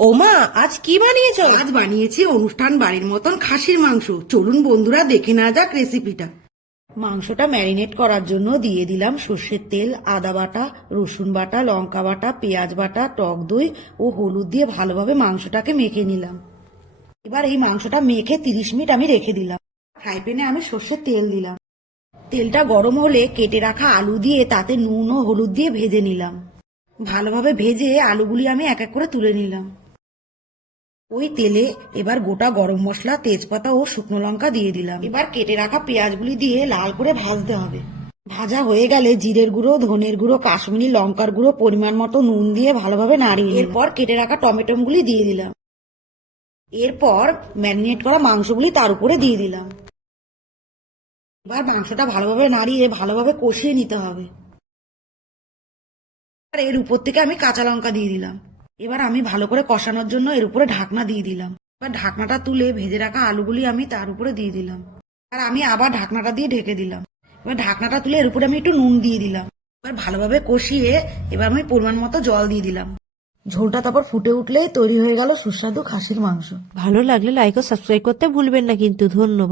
ও মা, আজ কি বানিয়েছো? আজ বানিয়েছি অনুষ্ঠান বাড়ির মতন খাসির মাংস। চলুন বন্ধুরা দেখে না যাক রেসিপিটা। মাংসটা ম্যারিনেট করার জন্য দিয়ে দিলাম সর্ষের তেল, আদা বাটা, রসুন বাটা, লঙ্কা বাটা, পেঁয়াজ বাটা, টক দই ও হলুদ দিয়ে ভালোভাবে মাংসটাকে মেখে নিলাম। এবার এই মাংসটা মেখে 30 মিনিট আমি রেখে দিলাম। ফ্রাই প্যানে আমি সর্ষের তেল দিলাম। তেলটা গরম হলে কেটে রাখা আলু দিয়ে তাতে নুন ও হলুদ দিয়ে ভেজে নিলাম। ভালোভাবে ভেজে আলুগুলি আমি এক এক করে তুলে নিলাম। ওই তেলে এবার গোটা গরম মশলা, তেজপাতা ও শুকনো লঙ্কা দিয়ে দিলাম। এবার কেটে রাখা পেঁয়াজগুলি দিয়ে লাল করে ভাজতে হবে। ভাজা হয়ে গেলে জিরের গুঁড়ো, ধনের গুঁড়ো, কাশ্মীরি লঙ্কার গুঁড়ো, পরিমাণ মতো নুন দিয়ে ভালোভাবে নাড়িয়ে এরপর কেটে রাখা টমেটোগুলি দিয়ে দিলাম। এরপর ম্যারিনেট করা মাংসগুলি তার উপরে দিয়ে দিলাম। এবার মাংসটা ভালোভাবে নাড়িয়ে ভালোভাবে কষিয়ে নিতে হবে। আর এর উপর থেকে আমি কাঁচা লঙ্কা দিয়ে দিলাম। এবার আমি ভালো করে কষানোর জন্য এর উপরে ঢাকনা দিয়ে দিলাম। এবার ঢাকনাটা তুলে ভেজে রাখা আলুগুলি আমি তার উপরে দিয়ে দিলাম। আর আমি আবার ঢাকনাটা দিয়ে ঢেকে দিলাম। এবার ঢাকনাটা তুলে এর উপরে আমি একটু নুন দিয়ে দিলাম। এবার ভালোভাবে কষিয়ে এবার আমি পরিমাণ মতো জল দিয়ে দিলাম। ঝোলটা তারপর ফুটে উঠলেই তৈরি হয়ে গেল সুস্বাদু খাসির মাংস। ভালো লাগলে লাইক ও সাবস্ক্রাইব করতে ভুলবেন না কিন্তু। ধন্যবাদ।